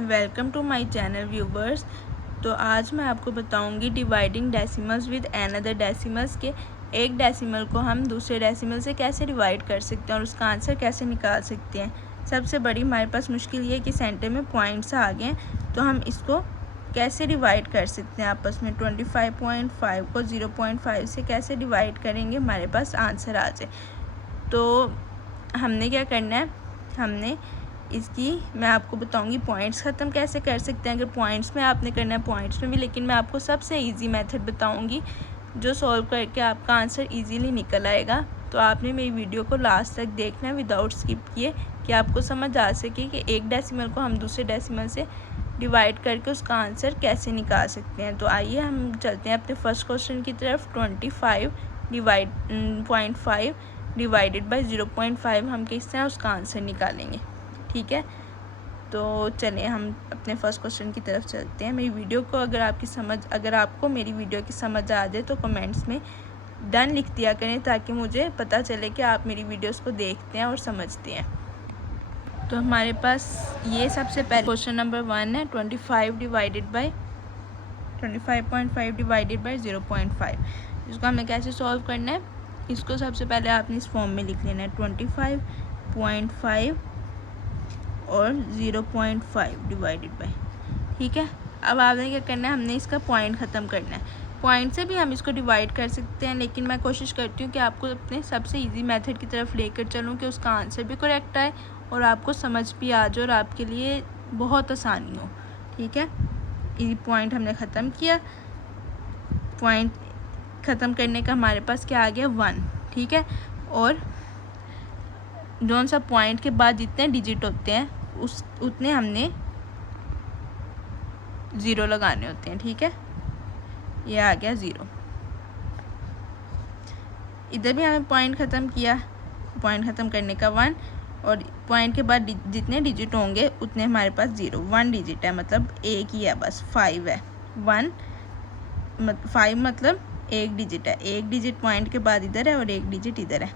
Welcome to my channel viewers. तो आज मैं आपको बताऊंगी dividing decimals with another decimals के एक डेसिमल को हम दूसरे डेसिमल से कैसे डिवाइड कर सकते हैं और उसका आंसर कैसे निकाल सकते हैं। सबसे बड़ी हमारे पास मुश्किल ये है कि सेंटर में पॉइंट्स आ गए हैं, तो हम इसको कैसे डिवाइड कर सकते हैं आपस में। 25.5 को 0.5 से कैसे डिवाइड करेंगे हमारे पास आंसर आ जाए। तो हमने क्या करना है, हमने इसकी मैं आपको बताऊंगी पॉइंट्स ख़त्म कैसे कर सकते हैं। अगर पॉइंट्स में आपने करना है पॉइंट्स में भी, लेकिन मैं आपको सबसे इजी मेथड बताऊंगी जो सॉल्व करके आपका आंसर इजीली निकल आएगा। तो आपने मेरी वीडियो को लास्ट तक देखना है विदाउट स्किप किए, कि आपको समझ आ सके कि एक डेसिमल को हम दूसरे डेसिमल से डिवाइड करके उसका आंसर कैसे निकाल सकते हैं। तो आइए हम चलते हैं अपने फर्स्ट क्वेश्चन की तरफ। 25.5 डिवाइडेड बाई 0.5 हम किस तरह उसका आंसर निकालेंगे, ठीक है। तो चलिए हम अपने फर्स्ट क्वेश्चन की तरफ चलते हैं। मेरी वीडियो को अगर आपको मेरी वीडियो की समझ आ जाए तो कमेंट्स में डन लिख दिया करें, ताकि मुझे पता चले कि आप मेरी वीडियोस को देखते हैं और समझते हैं। तो हमारे पास ये सबसे पहले क्वेश्चन नंबर 1 है। 25.5 डिवाइडेड बाई 0.5। इसको हमें कैसे सॉल्व करना है, इसको सबसे पहले आपने इस फॉर्म में लिख लेना है। 25.5 और 0.5 डिवाइडेड बाई, ठीक है। अब आपने क्या करना है, हमने इसका पॉइंट ख़त्म करना है। पॉइंट से भी हम इसको डिवाइड कर सकते हैं, लेकिन मैं कोशिश करती हूँ कि आपको अपने सबसे इजी मेथड की तरफ लेकर चलूँ कि उसका आंसर भी करेक्ट आए और आपको समझ भी आ जाए और आपके लिए बहुत आसानी हो, ठीक है। ये पॉइंट हमने ख़त्म किया। पॉइंट ख़त्म करने का हमारे पास क्या आ गया, 1, ठीक है। और जो सा पॉइंट के बाद जितने डिजिट होते हैं उतने हमने 0 लगाने होते हैं, ठीक है। ये आ गया 0। इधर भी हमें पॉइंट ख़त्म किया। पॉइंट ख़त्म करने का 1, और पॉइंट के बाद जितने डिजिट होंगे उतने हमारे पास 0। 1 डिजिट है, मतलब एक ही है, बस 5 है। 5 मतलब एक डिजिट है। एक डिजिट पॉइंट के बाद इधर है और एक डिजिट इधर है।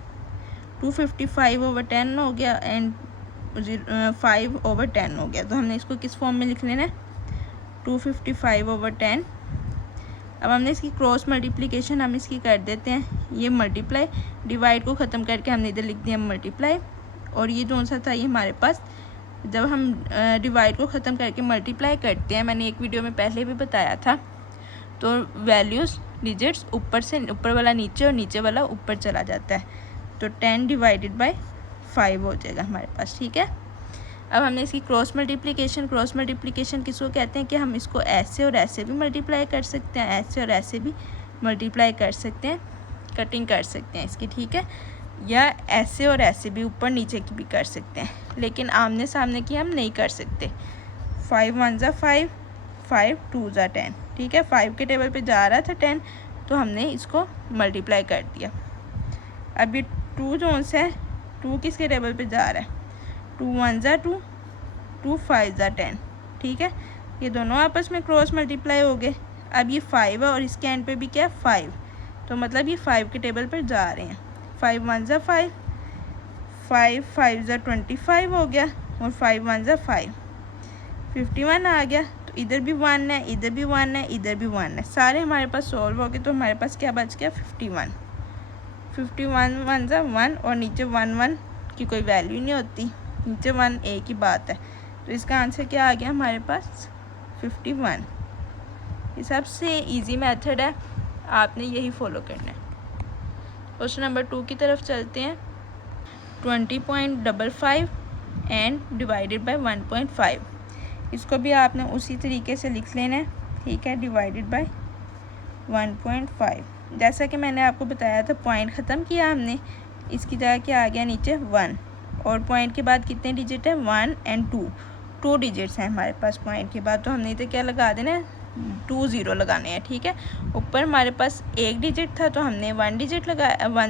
255/10 हो गया एंड 5/10 हो गया। तो हमने इसको किस फॉर्म में लिख लेना है, 255/10। अब हमने इसकी क्रॉस मल्टीप्लिकेशन हम इसकी कर देते हैं। ये मल्टीप्लाई, डिवाइड को ख़त्म करके हमने इधर लिख दिया मल्टीप्लाई। और ये जो सा था ये हमारे पास, जब हम डिवाइड को ख़त्म करके मल्टीप्लाई करते हैं, मैंने एक वीडियो में पहले भी बताया था, तो वैल्यूज़ डिजिट्स ऊपर वाला नीचे और नीचे वाला ऊपर चला जाता है। तो 10 डिवाइडेड बाई 5 हो जाएगा हमारे पास, ठीक है। अब हमने इसकी क्रॉस मल्टीप्लिकेशन किसको कहते हैं कि हम इसको ऐसे और ऐसे भी मल्टीप्लाई कर सकते हैं, ऐसे और ऐसे भी मल्टीप्लाई कर सकते हैं, कटिंग कर सकते हैं इसकी, ठीक है। या ऐसे और ऐसे भी ऊपर नीचे की भी कर सकते हैं, लेकिन आमने सामने की हम नहीं कर सकते। 5 1 ज़ा 5, 5 2 ज़ा 10, ठीक है। 5 के टेबल पे जा रहा था 10, तो हमने इसको मल्टीप्लाई कर दिया। अब ये 2 जो है, 2 किसके टेबल पे जा रहा है, 2 1 ज़ा 2, 2 5 ज़ा 10, ठीक है। ये दोनों आपस में क्रॉस मल्टीप्लाई हो गए। अब ये 5 है और इसके एंड पे भी क्या है, 5, तो मतलब ये 5 के टेबल पर जा रहे हैं। 5 1 ज़ा 5, 5 5 ज़ा 25 हो गया, और 5 1 ज़ा 5, 51 आ गया। तो इधर भी 1 है, इधर भी 1 है, इधर भी 1 है, सारे हमारे पास सॉल्व हो गए। तो हमारे पास क्या बच गया, 51। 51 1 ज़ा 1, और नीचे 1 1 की कोई वैल्यू नहीं होती, नीचे 1 एक ही बात है। तो इसका आंसर क्या आ गया हमारे पास, 51। ये सबसे इजी मेथड है, आपने यही फॉलो करना है। क्वेश्चन नंबर 2 की तरफ चलते हैं। 20.55 एंड डिवाइडेड बाय 1.5। इसको भी आपने उसी तरीके से लिख लेना है, ठीक है। Divided by 1.5। जैसा कि मैंने आपको बताया था, पॉइंट ख़त्म किया हमने, इसकी जगह क्या आ गया नीचे 1, और पॉइंट के बाद कितने डिजिट है, 1 एंड 2 डिजिट्स हैं हमारे पास पॉइंट के बाद। तो हमने इधर क्या लगा देना है, 2 0 लगाने हैं, ठीक है। ऊपर हमारे पास एक डिजिट था, तो हमने 1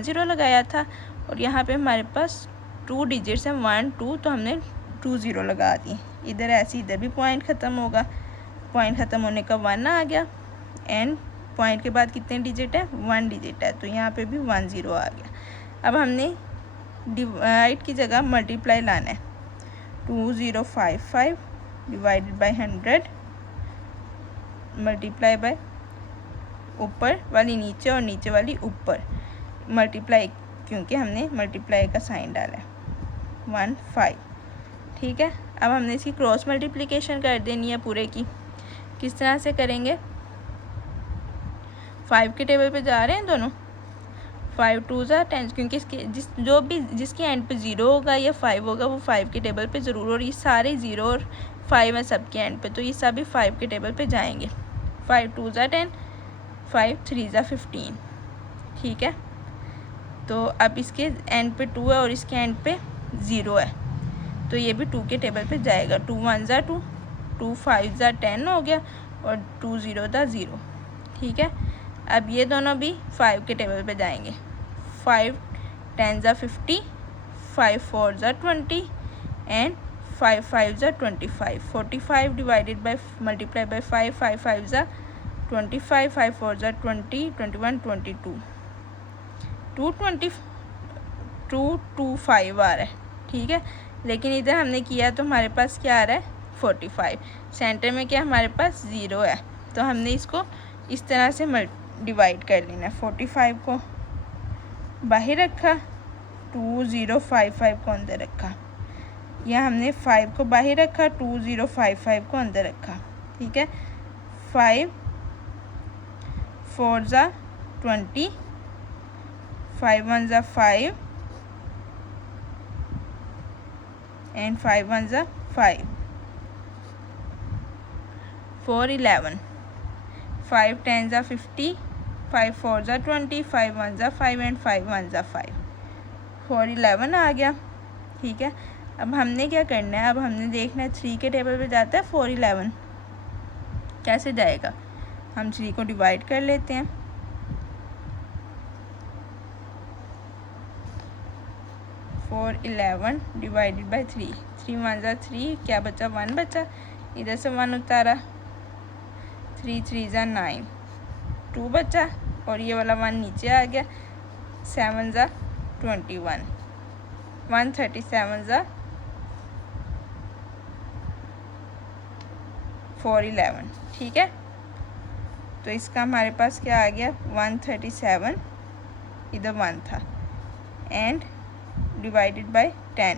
0 लगाया था, और यहाँ पे हमारे पास 2 डिजिट्स हैं, 1 2, तो हमने 2 0 लगा दिए। इधर ऐसे इधर भी पॉइंट ख़त्म होगा। पॉइंट ख़त्म होने का 1 आ गया, एंड पॉइंट के बाद कितने डिजिट है, 1 डिजिट है, तो यहाँ पे भी 1 0 आ गया। अब हमने डिवाइड की जगह मल्टीप्लाई लाना है। 2055 डिवाइडेड बाय 100 मल्टीप्लाई बाय ऊपर वाली नीचे और नीचे वाली ऊपर मल्टीप्लाई, क्योंकि हमने मल्टीप्लाई का साइन डाला है 15। ठीक है, अब हमने इसकी क्रॉस मल्टीप्लिकेशन कर देनी है पूरे की। किस तरह से करेंगे, 5 के टेबल पे जा रहे हैं दोनों, 5 2 ज़ा 10, क्योंकि इसके जिसके एंड पे 0 होगा या 5 होगा वो 5 के टेबल पे ज़रूर, और ये सारे 0 और 5 हैं सबके एंड पे, तो ये सभी 5 के टेबल पे जाएंगे। 5 2 ज़ा 10, 5 3 ज़ा 15। ठीक है, तो अब इसके एंड पे 2 है और इसके एंड पे 0 है, तो ये भी 2 के टेबल पे जाएगा। 2 1 ज़ा 2, 2 5 ज़ा 10 हो गया, और 2 0 ज़ा 0। ठीक है, अब ये दोनों भी 5 के टेबल पे जाएंगे। 5 10 ज़ा 50, 5 4 ज़ा 20 एंड 5 5 ज़ा 25। 45 डिवाइडेड बाय मल्टीप्लाई बाय 5, 5 5 ज़ा 25, 5 4 ज़ा 20, 21 22, 225 आ रहा है। ठीक है, लेकिन इधर हमने किया तो हमारे पास क्या आ रहा है 45। सेंटर में क्या हमारे पास 0 है, तो हमने इसको इस तरह से डिवाइड कर लेना है। 45 को बाहर रखा, 2055 को अंदर रखा, या हमने 5 को बाहर रखा, 2055 को अंदर रखा। ठीक है, 5 4 ज़ा 20, 5 1 ज़ा 5 एंड 5 1 ज़ा 5, 4 11, 5 10 ज़ा 50, 5 4 ज़ा 20, 5 1 ज़ा 5 एंड 5 1 ज़ा 5, 4 11 आ गया। ठीक है, अब हमने क्या करना है, अब हमने देखना है 3 के टेबल पे जाता है 4 11, कैसे जाएगा, हम 3 को डिवाइड कर लेते हैं। 4 11 डिवाइडेड बाय 3, 3 1 ज़ा 3, क्या बचा 1 बचा, इधर से 1 उतारा, 3 3 ज़ा 9, 2 बचा, और ये वाला 1 नीचे आ गया, 7 ज़ा 21, 137 ज़ा 4 11। ठीक है, तो इसका हमारे पास क्या आ गया 137, इधर 1 था, एंड डिवाइडेड बाय 10।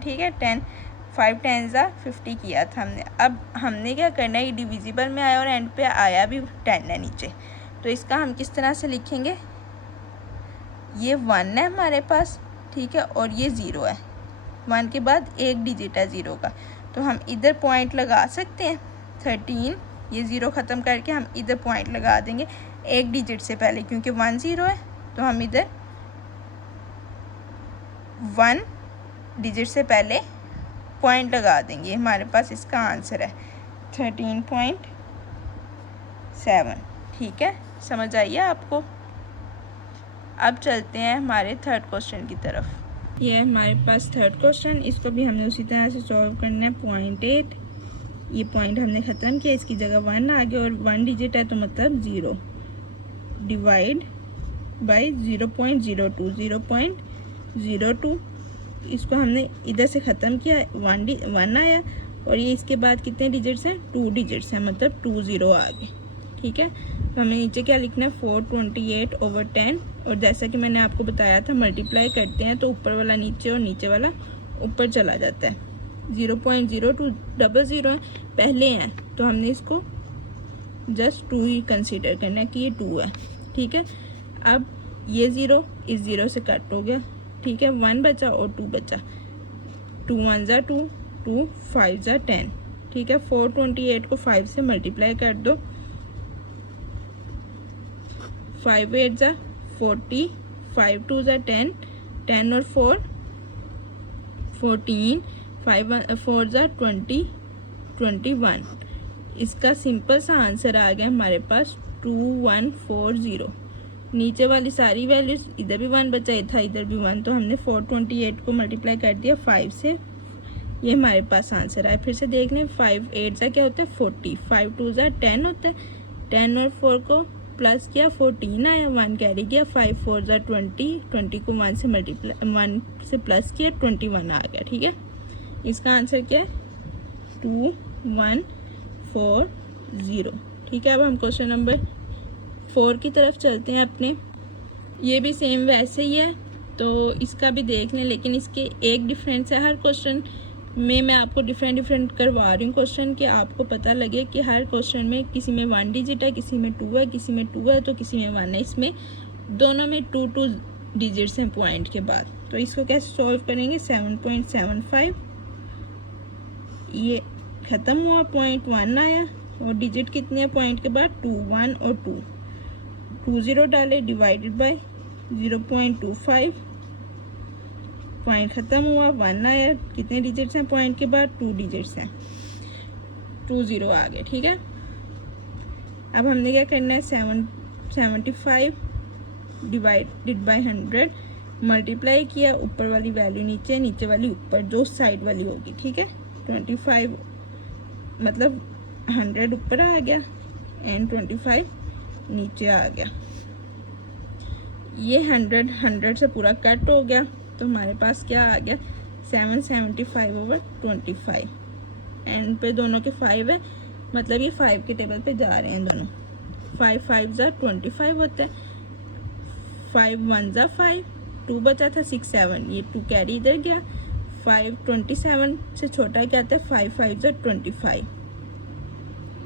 ठीक है, 10 5 10 ज़ा 50 किया था हमने। अब हमने क्या करना है, ये डिविजिबल में आया और एंड पे आया भी 10 है नीचे, तो इसका हम किस तरह से लिखेंगे, ये 1 है हमारे पास। ठीक है, और ये 0 है, 1 के बाद एक डिजिट है 0 का, तो हम इधर पॉइंट लगा सकते हैं। 13, ये 0 ख़त्म करके हम इधर पॉइंट लगा देंगे एक डिजिट से पहले, क्योंकि 1 0 है, तो हम इधर 1 डिजिट से पहले पॉइंट लगा देंगे। हमारे पास इसका आंसर है 13.7। ठीक है, समझ आइए आपको। अब चलते हैं हमारे थर्ड क्वेश्चन की तरफ। ये है हमारे पास थर्ड क्वेश्चन, इसको भी हमने उसी तरह से सॉल्व करना है। 0.8, ये पॉइंट हमने ख़त्म किया, इसकी जगह 1 आ गया और 1 डिजिट है तो मतलब 0, डिवाइड बाय 0.02, 0.02, इसको हमने इधर से ख़त्म किया, 1 आया, और ये इसके बाद कितने डिजिट्स हैं 2 डिजिट्स हैं, मतलब 2 0 आ गए। ठीक है, तो हमें नीचे क्या लिखना है 428/10, और जैसा कि मैंने आपको बताया था मल्टीप्लाई करते हैं तो ऊपर वाला नीचे और नीचे वाला ऊपर चला जाता है। 0.02 डबल 0 है, पहले हैं तो हमने इसको जस्ट 2 ही कंसीडर करना है कि ये 2 है। ठीक है, अब ये 0 इस 0 से कट हो गया। ठीक है, 1 बचा और 2 बचा, 2 1 ज़ा 2, 2 5 ज़ा 10। ठीक है, 428 को 5 से मल्टीप्लाई कर दो, 5 8 ज़ा 40, 5 2 ज़ा 10, 10 और 4 14, 5 4 ज़ा 20, 21। इसका सिंपल सा आंसर आ गया हमारे पास 2140। नीचे वाली सारी वैल्यूज, इधर भी 1 बचा था, इधर भी 1, तो हमने 428 को मल्टीप्लाई कर दिया 5 से, ये हमारे पास आंसर आया। फिर से देख लें, 5 8 ज़ा क्या होता है 40, 5 2 ज़ा 10 होता है, 10 और 4 को प्लस किया 14 आया, 1 कैरी किया, 5 4 ज़ा 20, 20 को 1 से प्लस किया 21 आ गया। ठीक है, इसका आंसर क्या है 2140। ठीक है, अब हम क्वेश्चन नंबर 4 की तरफ चलते हैं अपने। ये भी सेम वैसे ही है, तो इसका भी देख लें, लेकिन इसके एक डिफरेंस है। हर क्वेश्चन में मैं आपको डिफरेंट करवा रही हूँ क्वेश्चन, कि आपको पता लगे कि हर क्वेश्चन में किसी में 1 डिजिट है, किसी में 2 है, किसी में 2 है तो किसी में 1 है। इसमें दोनों में 2 डिजिट्स हैं पॉइंट के बाद। तो इसको कैसे सॉल्व करेंगे? 7.75 ये ख़त्म हुआ, पॉइंट 1 आया और डिजिट कितने हैं पॉइंट के बाद? 2, 1 और 2। 2 0 डाले, डिवाइडेड बाय 0.25, पॉइंट ख़त्म हुआ, 1 आया। कितने डिजिट्स हैं पॉइंट के बाद? 2 डिजिट्स हैं, 2 0 आ गए। ठीक है, अब हमने क्या करना है? 75 डिवाइडेड बाय 100 मल्टीप्लाई किया, ऊपर वाली वैल्यू नीचे, नीचे वाली ऊपर, जो साइड वाली होगी। ठीक है, 25 मतलब 100 ऊपर आ गया एंड 25 नीचे आ गया। ये 100 से पूरा कट हो गया, तो हमारे पास क्या आ गया? 775/25। एंड पे दोनों के 5 है, मतलब ये 5 के टेबल पे जा रहे हैं दोनों। 5 5 ज़ा 25 होता है, 5 1 ज़ा 5, 2 बचा था 6 7, ये 2 कैरी इधर गया। 5 27 से छोटा क्या आता है? 5 5 ज़ा 25,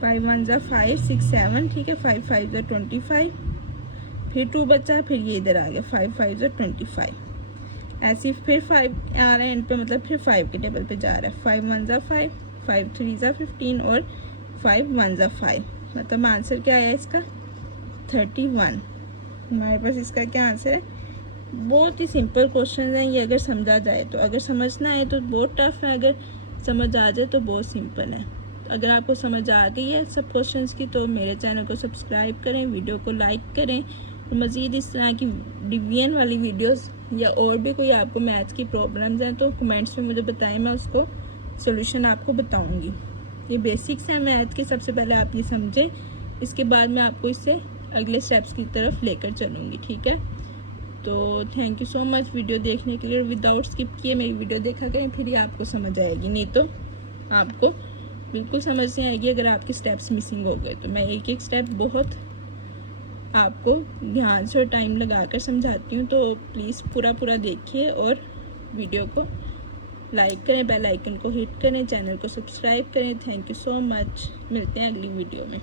5 1 ज़ा 5 6 7। ठीक है, 5 5 ज़ा 25, फिर 2 बचा, फिर ये इधर आ गया 5 5 ज़ा 25। ऐसे फिर 5 आ रहे हैं एंड पे, मतलब फिर 5 के टेबल पे जा रहा है। 5 1 ज़ा 5, 5 3 ज़ा 15 और 5 1 ज़ा 5। मतलब आंसर क्या आया इसका? 31। हमारे पास इसका क्या आंसर है? बहुत ही सिंपल क्वेश्चन है ये, अगर समझा जाए तो। अगर समझना है तो बहुत टफ है, अगर समझ आ जाए तो बहुत सिंपल है। अगर आपको समझ आ गई है सब क्वेश्चंस की, तो मेरे चैनल को सब्सक्राइब करें, वीडियो को लाइक करें। तो मज़ीद इस तरह की डिवीजन वाली वीडियोस या और भी कोई आपको मैथ्स की प्रॉब्लम्स हैं तो कमेंट्स में मुझे बताएं, मैं उसको सोल्यूशन आपको बताऊंगी। ये बेसिक्स हैं मैथ के, सबसे पहले आप ये समझें, इसके बाद मैं आपको इससे अगले स्टेप्स की तरफ लेकर चलूँगी। ठीक है, तो thank you so much video देखने के लिए। विदाउट स्किप किए मेरी वीडियो देखा करें, फिर ही आपको समझ आएगी, नहीं तो आपको बिल्कुल समझ नहीं आएगी अगर आपके स्टेप्स मिसिंग हो गए। तो मैं एक एक स्टेप बहुत आपको ध्यान से और टाइम लगा कर समझाती हूँ, तो प्लीज़ पूरा देखिए और वीडियो को लाइक करें, बेल आइकन को हिट करें, चैनल को सब्सक्राइब करें। थैंक यू सो मच, मिलते हैं अगली वीडियो में।